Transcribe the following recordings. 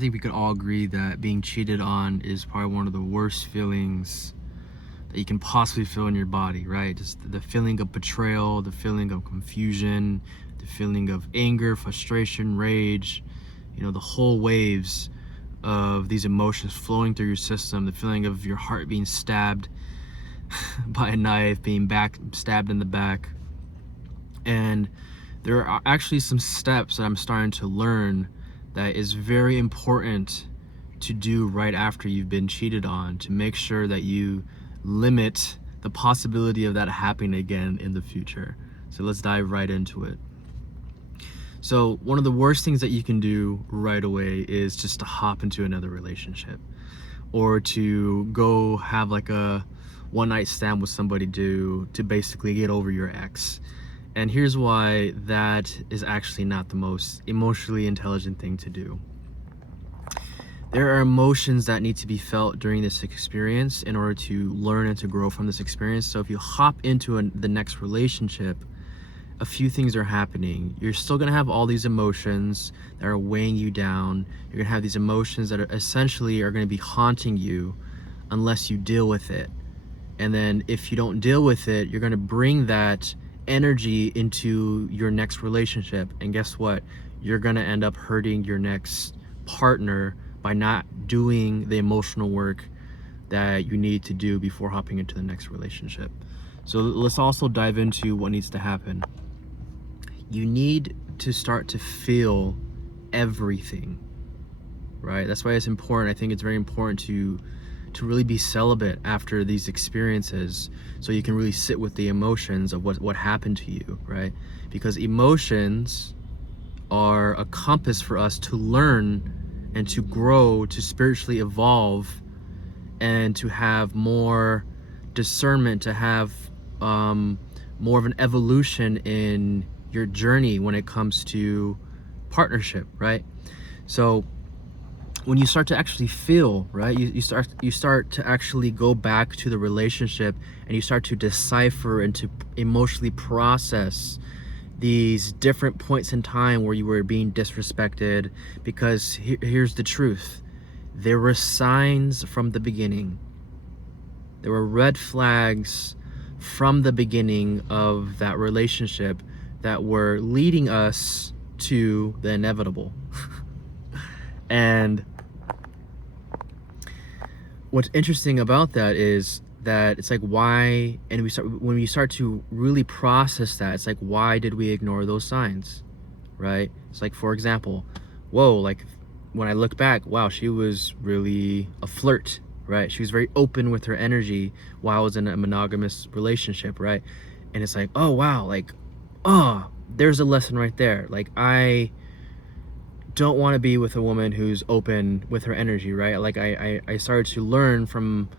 think we could all agree that being cheated on is probably one of the worst feelings that you can possibly feel in your body, right? Just the feeling of betrayal, the feeling of confusion, the feeling of anger, frustration, rage, the whole waves of these emotions flowing through your system, the feeling of your heart being stabbed by a knife, being stabbed in the back. And there are actually some steps that I'm starting to learn that is very important to do right after you've been cheated on, to make sure that you limit the possibility of that happening again in the future. So let's dive right into it. So one of the worst things that you can do right away is just to hop into another relationship, or to go have like a one-night stand with somebody to basically get over your ex. And here's why that is actually not the most emotionally intelligent thing to do. There are emotions that need to be felt during this experience in order to learn and to grow from this experience. So if you hop into the next relationship, a few things are happening. You're still gonna have all these emotions that are weighing you down. You're gonna have these emotions that are essentially gonna be haunting you unless you deal with it. And then if you don't deal with it, you're gonna bring that energy into your next relationship. And guess what? You're gonna end up hurting your next partner by not doing the emotional work that you need to do before hopping into the next relationship. So let's also dive into what needs to happen. You need to start to feel everything, right? That's why it's important. I think it's very important to really be celibate after these experiences, so you can really sit with the emotions of what happened to you, right? Because emotions are a compass for us to learn and to grow, to spiritually evolve, and to have more discernment, to have more of an evolution in your journey when it comes to partnership, right? So when you start to actually feel, right, you start to actually go back to the relationship, and you start to decipher and to emotionally process these different points in time where you were being disrespected. Because here's the truth: there were signs from the beginning. There were red flags from the beginning of that relationship that were leading us to the inevitable. And what's interesting about that is that it's like, why, and when we start to really process that, it's like, why did we ignore those signs, right? It's like, for example, whoa, like when I look back, wow, she was really a flirt, right? She was very open with her energy while I was in a monogamous relationship, right? And it's like, oh wow, like, oh, there's a lesson right there. Like, I don't want to be with a woman who's open with her energy, right? Like I started to learn from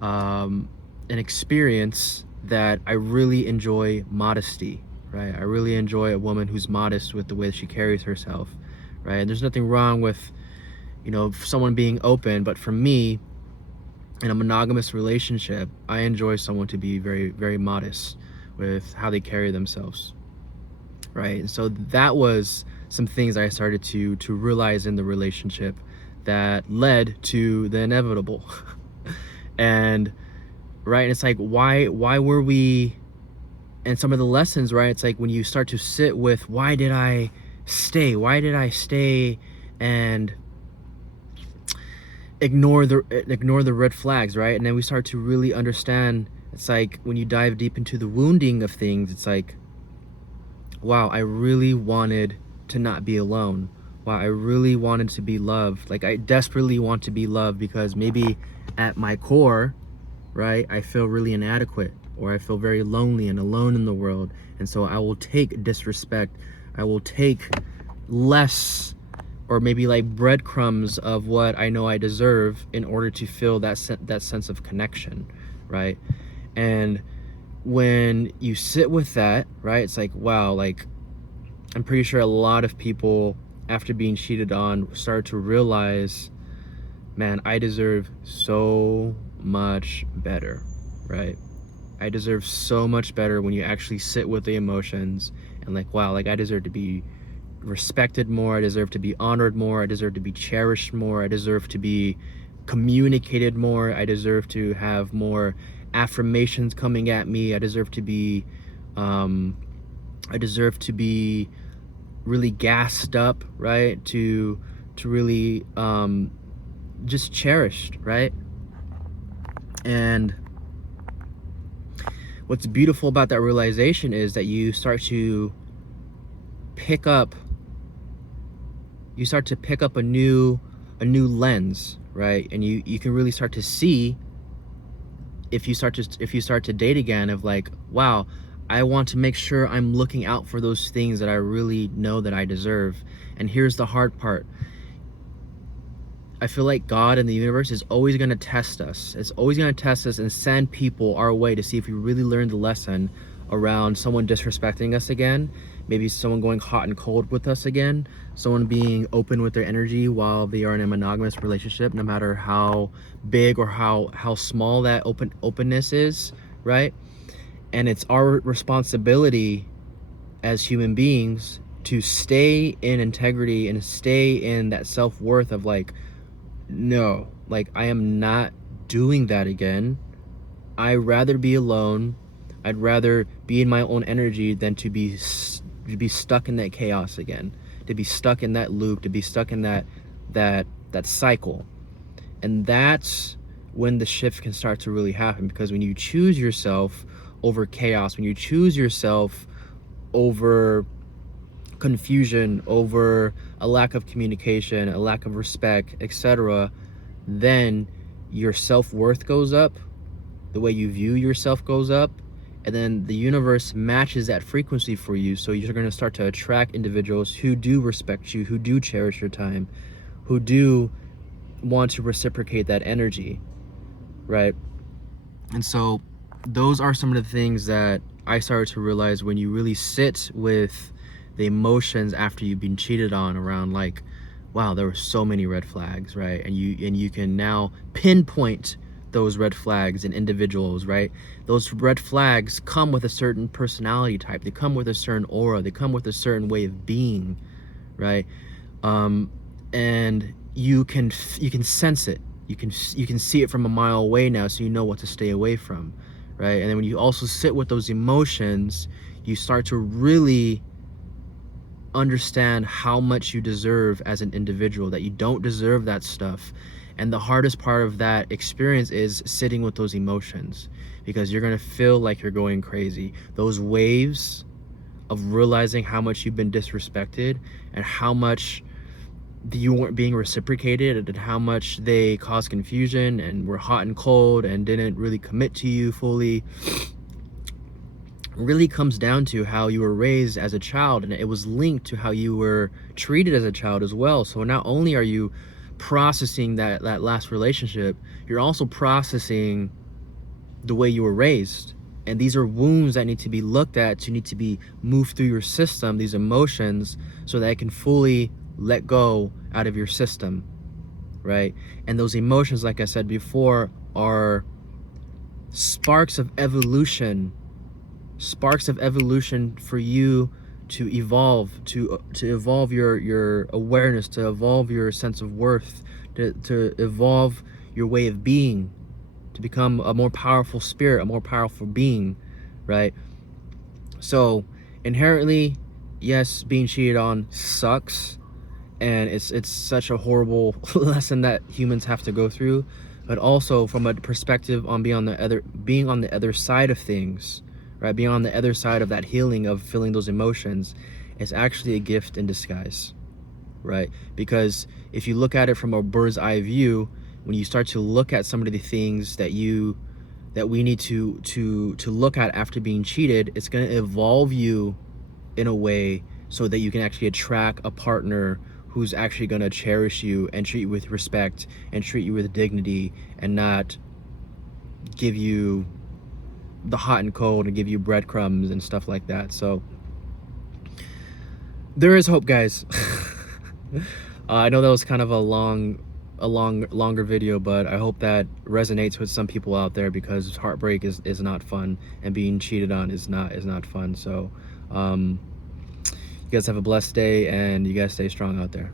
an experience that I really enjoy modesty, right? I really enjoy a woman who's modest with the way she carries herself, right? And there's nothing wrong with, someone being open, but for me, in a monogamous relationship, I enjoy someone to be very, very modest with how they carry themselves, right? And so that was some things I started to realize in the relationship that led to the inevitable. And right, it's like, why were we, and some of the lessons, right? It's like when you start to sit with, why did I stay and ignore the red flags, right? And then we start to really understand. It's like when you dive deep into the wounding of things, it's like, wow, I really wanted to not be alone. Wow, I really wanted to be loved. Like, I desperately want to be loved, because maybe at my core, right, I feel really inadequate, or I feel very lonely and alone in the world. And so I will take disrespect, I will take less, or maybe like breadcrumbs of what I know I deserve, in order to feel that sense of connection, right? And when you sit with that, right, it's like, wow, like, I'm pretty sure a lot of people, after being cheated on, start to realize, man, I deserve so much better, right? I deserve so much better. When you actually sit with the emotions and like, wow, like, I deserve to be respected more, I deserve to be honored more, I deserve to be cherished more, I deserve to be communicated more, I deserve to have more affirmations coming at me, I deserve to be really gassed up, right? To really just cherished, right? And what's beautiful about that realization is that you start to pick up a new lens, right? And you can really start to see, if you start to date again, of like, wow, I want to make sure I'm looking out for those things that I really know that I deserve. And here's the hard part. I feel like God and the universe is always going to test us. It's always going to test us and send people our way to see if we really learned the lesson around someone disrespecting us again, maybe someone going hot and cold with us again, someone being open with their energy while they are in a monogamous relationship, no matter how big or how small that openness is, right? And it's our responsibility as human beings to stay in integrity and stay in that self-worth of like, no, like, I am not doing that again. I'd rather be alone. I'd rather be in my own energy than to be stuck in that chaos again, to be stuck in that loop, to be stuck in that cycle. And that's when the shift can start to really happen, because when you choose yourself over chaos, when you choose yourself over confusion, over a lack of communication, a lack of respect, etc., then your self-worth goes up, the way you view yourself goes up, and then the universe matches that frequency for you. So you're going to start to attract individuals who do respect you, who do cherish your time, who do want to reciprocate that energy, right? And so those are some of the things that I started to realize when you really sit with the emotions after you've been cheated on, around like, wow, there were so many red flags, right? And you can now pinpoint those red flags in individuals, right? Those red flags come with a certain personality type, they come with a certain aura, they come with a certain way of being, right? And you can sense it, you can see it from a mile away now, so you know what to stay away from, right? And then when you also sit with those emotions, you start to really understand how much you deserve as an individual, that you don't deserve that stuff. And the hardest part of that experience is sitting with those emotions, because you're gonna feel like you're going crazy. Those waves of realizing how much you've been disrespected, and how much you weren't being reciprocated, and how much they caused confusion and were hot and cold and didn't really commit to you fully, really comes down to how you were raised as a child, and it was linked to how you were treated as a child as well. So not only are you processing that last relationship, you're also processing the way you were raised. And these are wounds that need to be looked at, to need to be moved through your system, these emotions, so that it can fully let go out of your system, right? And those emotions, like I said before, are sparks of evolution for you to evolve, to evolve your awareness, to evolve your sense of worth, to evolve your way of being, to become a more powerful spirit, a more powerful being, right? So inherently, yes, being cheated on sucks, and it's such a horrible lesson that humans have to go through. But also from a perspective on being on the other side of things, right? Being on the other side of that healing, of feeling those emotions, is actually a gift in disguise, right? Because if you look at it from a bird's eye view, when you start to look at some of the things that we need to look at after being cheated, it's going to evolve you in a way so that you can actually attract a partner who's actually going to cherish you and treat you with respect and treat you with dignity, and not give you the hot and cold and give you breadcrumbs and stuff like that. So there is hope, guys. I know that was kind of a longer video, but I hope that resonates with some people out there, because heartbreak is not fun, and being cheated on is not fun. So You guys have a blessed day, and you guys stay strong out there.